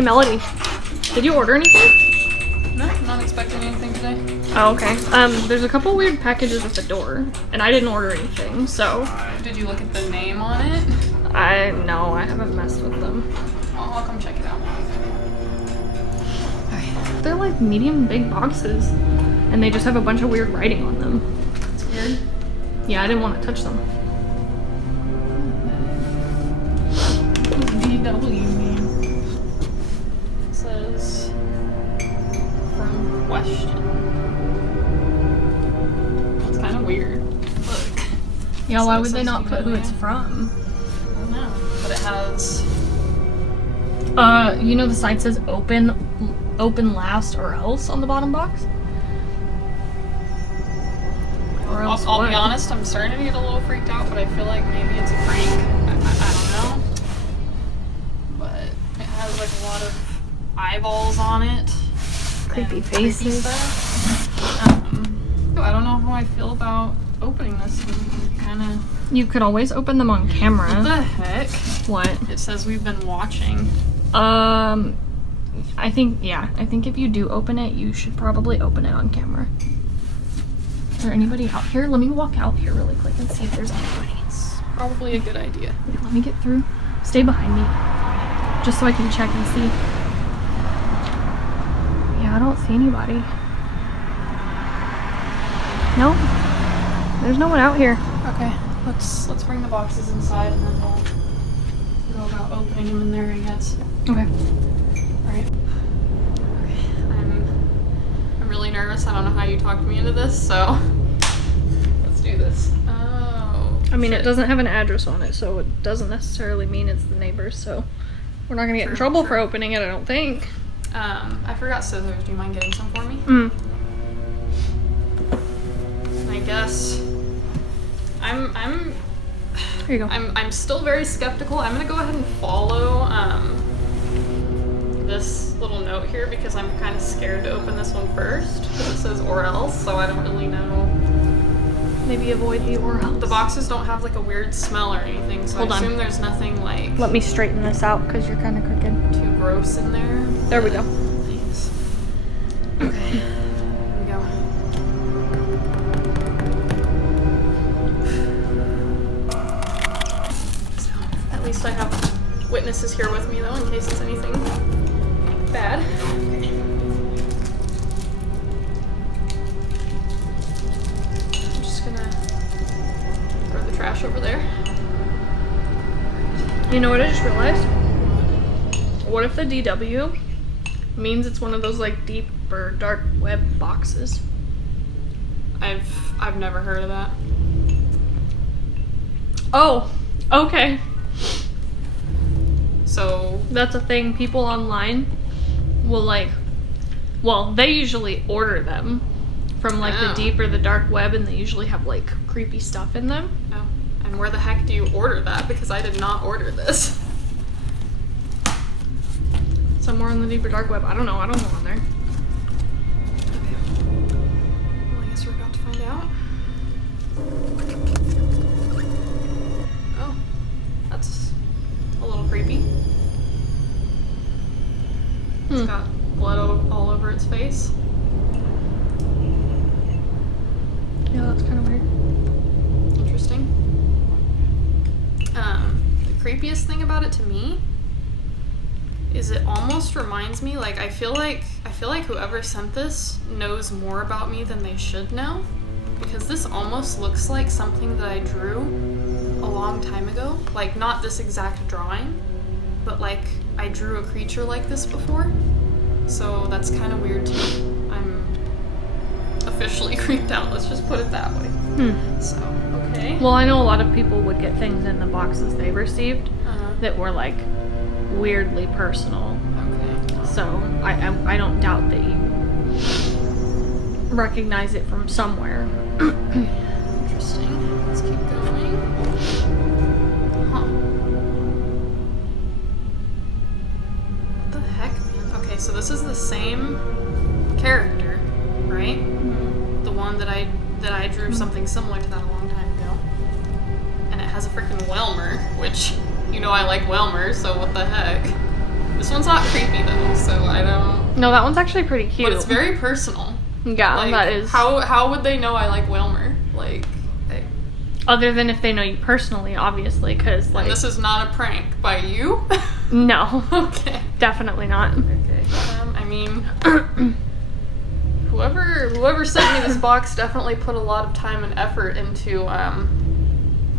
Hey, Melody. Did you order anything? No, I'm not expecting anything today. Oh, okay. There's a couple weird packages at the door, and I didn't order anything, so... Did you look at the name on it? No, I haven't messed with them. I'll come check it out. Okay. They're like medium big boxes, and they just have a bunch of weird writing on them. It's weird. Yeah, I didn't want to touch them. DW. It says from question. It's kind of weird. Look. Yeah, why would they not put who it's from? I don't know. But it has. You know the side says open last or else on the bottom box? Or else I'll what? be honest, I'm starting to get a little freaked out, but I feel like maybe it's a prank. I don't know. But it has like a lot of eyeballs on it. Creepy faces. I don't know how I feel about opening this. Kind of. You could always open them on camera. What the heck? What? It says we've been watching. I think if you do open it, you should probably open it on camera. Is there anybody out here? Let me walk out here really quick and see if there's anybody. It's probably a good idea. Yeah, let me get through. Stay behind me. Just so I can check and see. Yeah, I don't see anybody. No. There's no one out here. Okay, let's bring the boxes inside and then we'll go about opening them in there, I guess. Okay. Alright. Okay. I'm really nervous. I don't know how you talked me into this, so let's do this. Oh. I mean, it doesn't have an address on it, so it doesn't necessarily mean it's the neighbors, so we're not gonna get in trouble for opening it, I don't think. I forgot scissors. Do you mind getting some for me? I guess Here you go. I'm still very skeptical. I'm gonna go ahead and follow this little note here because I'm kind of scared to open this one first because it says or else, so I don't really know. Maybe avoid the or else. The boxes don't have like a weird smell or anything, so I assume there's nothing like. Let me straighten this out because you're kind of crooked. Too gross in there. There we go. Thanks. Okay. Here we go. So, at least I have witnesses here with me though, in case it's anything bad. Okay. I'm just gonna throw the trash over there. You know what I just realized? What if the DW means it's one of those like deep or dark web boxes? I've never heard of that. Oh, okay. So That's a thing. People online will they usually order them from like the deep or the dark web, and they usually have like creepy stuff in them. Oh, and where the heck do you order that? Because I did not order this. Somewhere on the deep or dark web. I don't know. I don't go on there. Okay. Well, I guess we're about to find out. Oh, that's a little creepy. It's got blood all over its face. Yeah, that's kind of weird. Interesting. The creepiest thing about it to me is it almost reminds me, like I feel like whoever sent this knows more about me than they should know, because this almost looks like something that I drew a long time ago. Like not this exact drawing, but like I drew a creature like this before. So that's kind of weird too. I'm officially creeped out, let's just put it that way. So, okay. Well, I know a lot of people would get things in the boxes they received that were like weirdly personal. Okay. So I don't doubt that you recognize it from somewhere. Interesting. Let's keep going. Huh. What the heck, man? Okay, so this is the same character, right? Mm-hmm. The one that I drew something similar to that a long time ago. And it has a freaking Wailmer, which, you know I like Wailmer, so what the heck? This one's not creepy though, so I don't... No, that one's actually pretty cute. But it's very personal. Yeah, like, that is. How would they know I like Wailmer? Like, other than if they know you personally, obviously, because like. And this is not a prank by you? No. Okay. Definitely not. Okay. I mean, whoever sent me this box definitely put a lot of time and effort into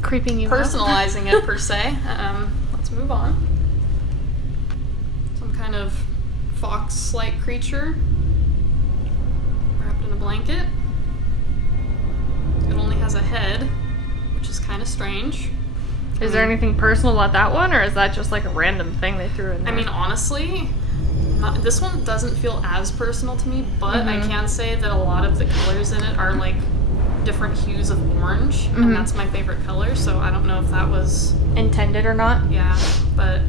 creeping you personalizing it per se. Let's move on. Some kind of fox-like creature wrapped in a blanket. It only has a head, which is kind of strange. Is there anything personal about that one, or is that just like a random thing they threw in there? I mean, honestly, this one doesn't feel as personal to me, but I can say that a lot of the colors in it are like different hues of orange, and that's my favorite color, so I don't know if that was intended or not. Yeah, but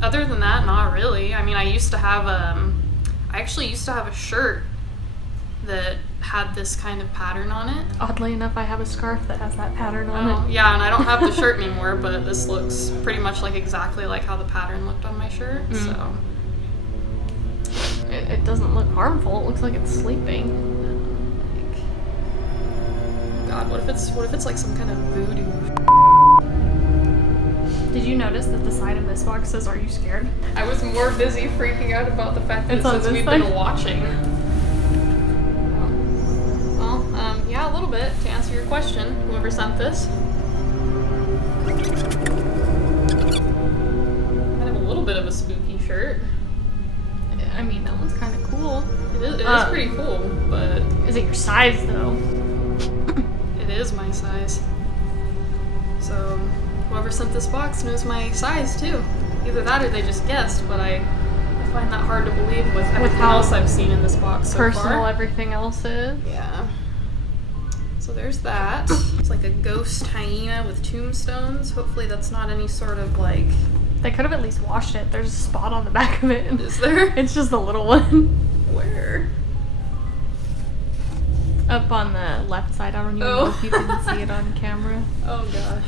other than that, not really. I mean, I actually used to have a shirt that had this kind of pattern on it. Oddly enough, I have a scarf that has that pattern on it. Yeah, and I don't have the shirt anymore, but this looks pretty much like exactly like how the pattern looked on my shirt, so. It doesn't look harmful. It looks like it's sleeping. God, what if it's like some kind of voodoo? Did you notice that the side of this box says, "Are you scared?" I was more busy freaking out about the fact that it's since we've been watching. Well, yeah, a little bit, to answer your question, whoever sent this. Kind of a little bit of a spooky shirt. I mean, that one's kind of cool. It is pretty cool, but... Is it your size, though? It is my size. So, whoever sent this box knows my size, too. Either that or they just guessed, but I find that hard to believe with everything else I've seen in this box so far. Personal everything else is. Yeah. So there's that. It's like a ghost hyena with tombstones. Hopefully that's not any sort of like... They could have at least washed it. There's a spot on the back of it. Is there? It's just a little one. Where? Up on the left side. I don't even know if you can see it on camera. Oh gosh.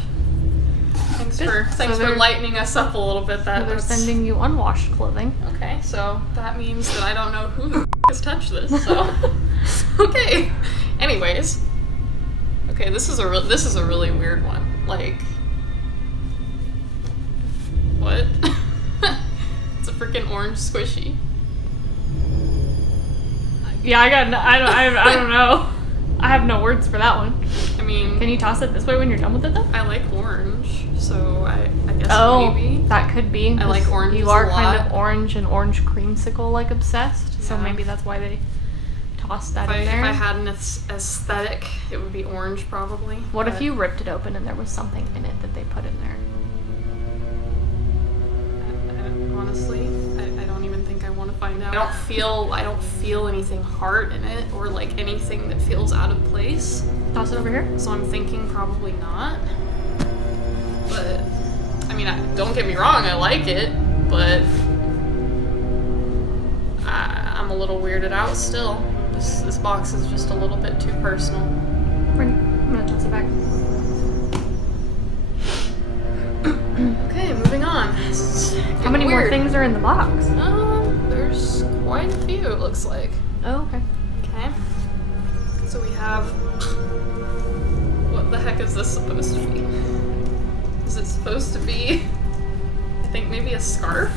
Thanks for lightening us up a little bit. They're sending you unwashed clothing. Okay, so that means that I don't know who the has touched this. So okay. Anyways, okay, this is a really weird one. Like, what? It's a freaking orange squishy. Yeah, I don't know. I have no words for that one. I mean, can you toss it this way when you're done with it though? I like orange, so I guess maybe. That could be. I like orange. You are kind of orange and orange creamsicle like obsessed, yeah. So maybe that's why they tossed that in there. If I had an aesthetic, it would be orange probably. What if you ripped it open and there was something in it that they put in there? Honestly, I don't even think I want to find out. I don't feel anything hard in it or like anything that feels out of place. Toss it over here. So I'm thinking probably not. But I mean, don't get me wrong, I like it, but I'm a little weirded out still. This box is just a little bit too personal. Ready? I'm gonna toss it back. Okay, moving on. How many more things are in the box? There's quite a few, it looks like. Oh, okay. Okay. So we have... What the heck is this supposed to be? Is it supposed to be... I think maybe a scarf?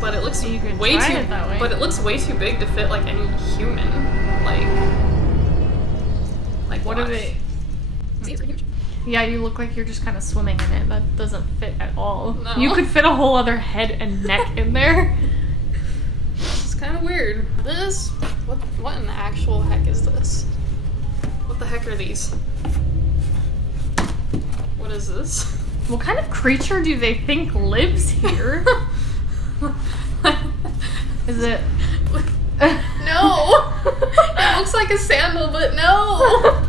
But it looks way too... But it looks way too big to fit like any human. Like what are they... See, it's huge. Yeah, you look like you're just kind of swimming in it. That doesn't fit at all. No. You could fit a whole other head and neck in there. It's kind of weird. This? What in the actual heck is this? What the heck are these? What is this? What kind of creature do they think lives here? Is it... No! It looks like a sandal, but no!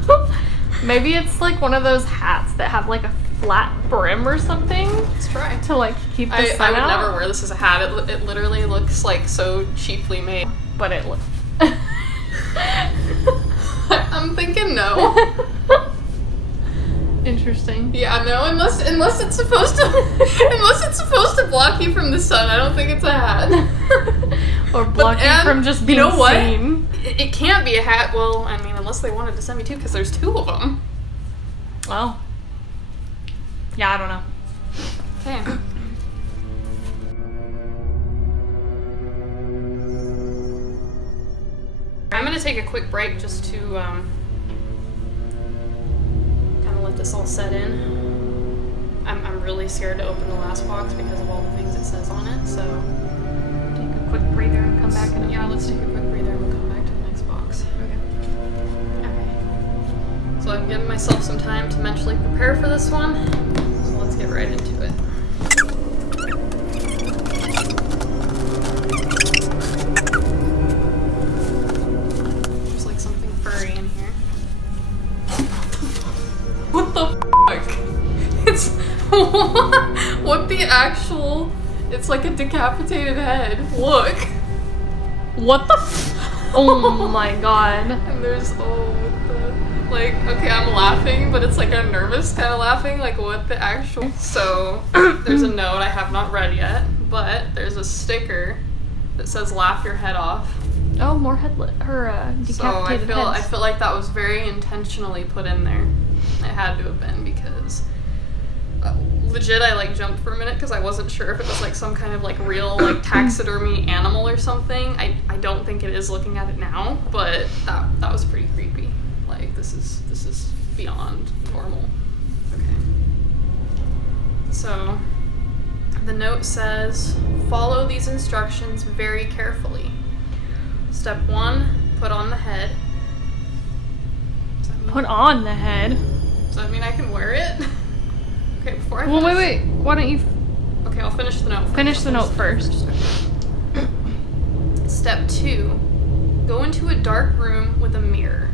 Maybe it's like one of those hats that have like a flat brim or something. Let's try. To like keep the sun I would out. never wear this as a hat. It literally looks like so cheaply made. But it looks... I'm thinking no. Interesting. interesting. Yeah, no, unless it's supposed to block you from the sun. I don't think it's a hat. Or block you from just being seen. It can't be a hat. Well, I mean, unless they wanted to send me two, because there's two of them. Well. Yeah, I don't know. Okay. I'm gonna take a quick break just to kind of let this all set in. I'm really scared to open the last box because of all the things it says on it. So take a quick breather and come back. Yeah, let's take a quick breather and we'll come back to the next box. Okay. So I've given myself some time to mentally prepare for this one. So let's get right into it. What the fuck? It's what the actual? It's like a decapitated head. Look. What the? Oh my god. And there's like okay, I'm laughing, but it's like a nervous kind of laughing. Like what the actual? So there's a note I have not read yet, but there's a sticker that says "Laugh your head off." Oh, more decapitated So I feel like that was very intentionally put in there. It had to have been because legit I like jumped for a minute because I wasn't sure if it was like some kind of like real like taxidermy animal or something. I don't think it is looking at it now, but that was pretty creepy. Like this is beyond normal. Okay. So the note says, follow these instructions very carefully. Step 1, put on the head. Put on the head? Does that mean I can wear it? Okay, before I finish... Well, wait. Why don't you... Okay, I'll finish the note. Finish the note first. Okay. Step 2, go into a dark room with a mirror.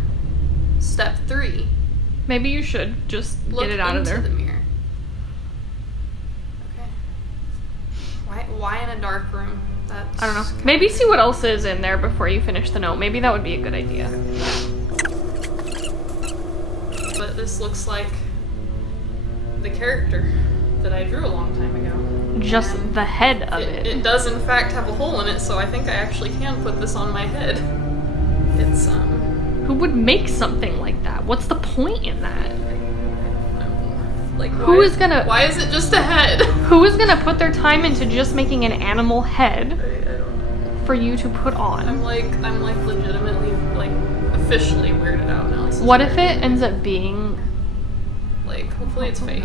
Step 3. Maybe you should just get it out of there. Look into the mirror. Okay. Why in a dark room? I don't know. Maybe see what else is in there before you finish the note. Maybe that would be a good idea. But this looks like the character that I drew a long time ago. Just and the head of it. It does in fact have a hole in it, so I think I actually can put this on my head. It's Who would make something like that? What's the point in that? Like who is gonna? Why is it just a head? Who is gonna put their time into just making an animal head I don't know. For you to put on? I'm like legitimately like officially weirded out now. What if it ends up being like hopefully it's fake?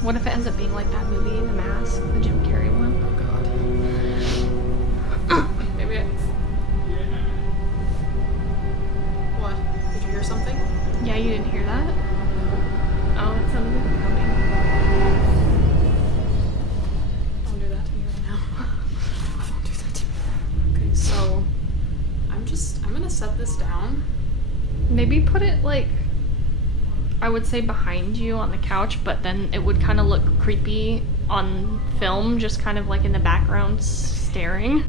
What if it ends up being like that movie, The Mask, the Jim Carrey one? Oh god. Maybe What? Did you hear something? Yeah, you didn't hear that? Oh, it sounded like it coming. Don't do that to me right now. Don't do that to me. Okay, so I'm gonna set this down. Maybe put it like, I would say behind you on the couch, but then it would kind of look creepy on film, just kind of like in the background staring.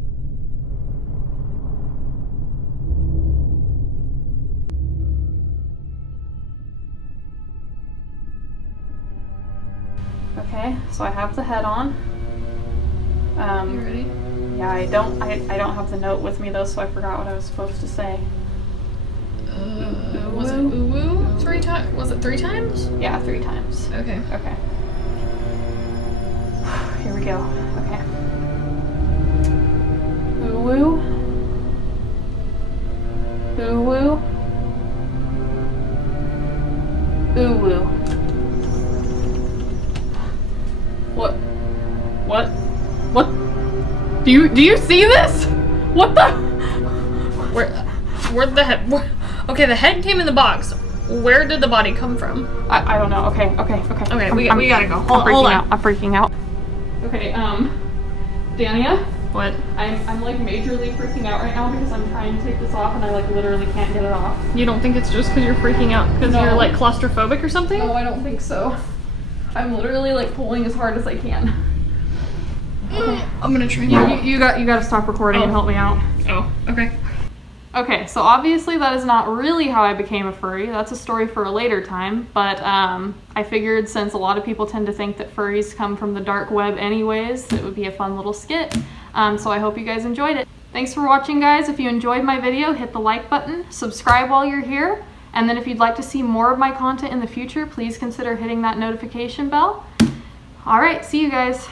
Okay, so I have the head on. You ready? Yeah, I don't have the note with me though, so I forgot what I was supposed to say. Was it ooh-woo 3 times? Was it 3 times? Yeah, 3 times. Okay. Okay. Here we go. Okay. Ooh-woo. Ooh-woo. Ooh-woo. What? Do you see this? What the? Where'd the head? Okay, the head came in the box. Where did the body come from? I don't know. Okay. Okay, we gotta go. Hold on. I'm freaking out. Okay, Dania? What? I'm like majorly freaking out right now because I'm trying to take this off and I like literally can't get it off. You don't think it's just because you're freaking out because you're like claustrophobic or something? No, I don't think so. I'm literally like pulling as hard as I can. Okay. I'm gonna try. You gotta stop recording and help me out. Oh, okay. Okay, so obviously that is not really how I became a furry. That's a story for a later time, but I figured since a lot of people tend to think that furries come from the dark web anyways, it would be a fun little skit. So I hope you guys enjoyed it. Thanks for watching, guys. If you enjoyed my video, hit the like button, subscribe while you're here, and then if you'd like to see more of my content in the future, please consider hitting that notification bell. All right, see you guys.